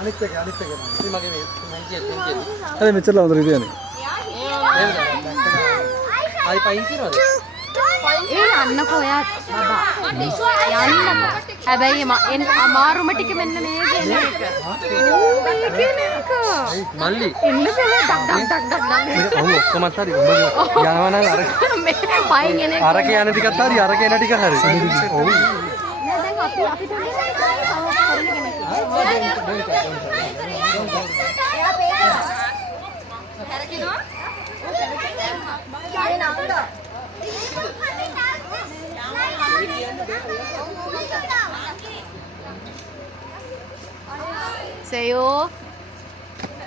අනිත් එක මගේ මේ අර මෙච්චර ලවුන්දර ඉතින් ආයි පයින් තියනවද? ඒ යන්නකෝ ඔයා බබා. යන්නකෝ. හැබැයි අමාරුම ටික මෙන්න මේ කියන එක. මේ කියන එක. මල්ලි. එන්න බෑ ඩක් ඔව් ඔක්කොමත් හරි. උඹ යනවා නම් අර මේ පයින් එන එක. අරක යන ටිකත් හරි අරක එන ටික හරි. ඔව්. නෑ දැන් අපි කරගෙන Sayo.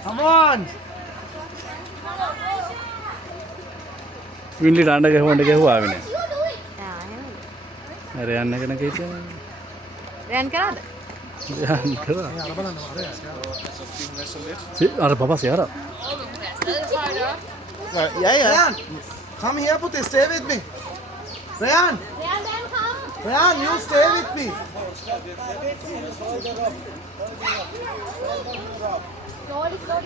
Come on. වින්ලි ඩාණ්ඩ ගහුවන්ට ගහුවා ආවේ නෑ. අර යන්න කෙන කීයද? රෑන් කරාද? යන්න කරා. අර බබා සියාරා. Yeah. Come here, put stay with me. Rayan. Rayan, you stay with me. Slowly come.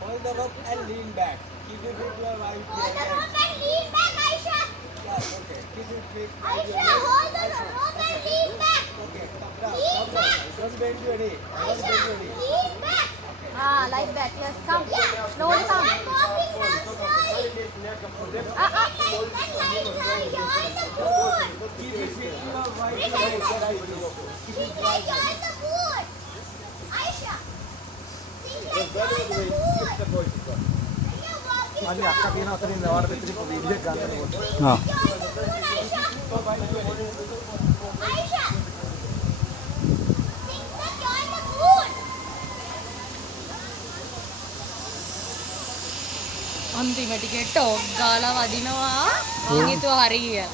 Hold the rope and lean back. Keep it with your right Hold the rope and lean back, Aisha. Yeah, okay. Keep it with Aisha, hold the rope and lean back. Okay, come Lean back. Don't bend your knee. Aisha, lean back. Like that. Yes, come. Slowly come. I'm walking down slowly. Like that, Aisha, you're in the pool. Pretend like you're in the pool. Aisha, seems like you're in the pool. You're walking මල්ලි අක්කා කියන අතරින් දවල් පිටින් පොඩි ඉල්ලක් ගන්න ඕනේ. හා. Aisha, seems like you're in the pool. අන්තිමට ටිකට් ඔක් ගාලා වදිනවා. මං හිතුවා හරි කියලා.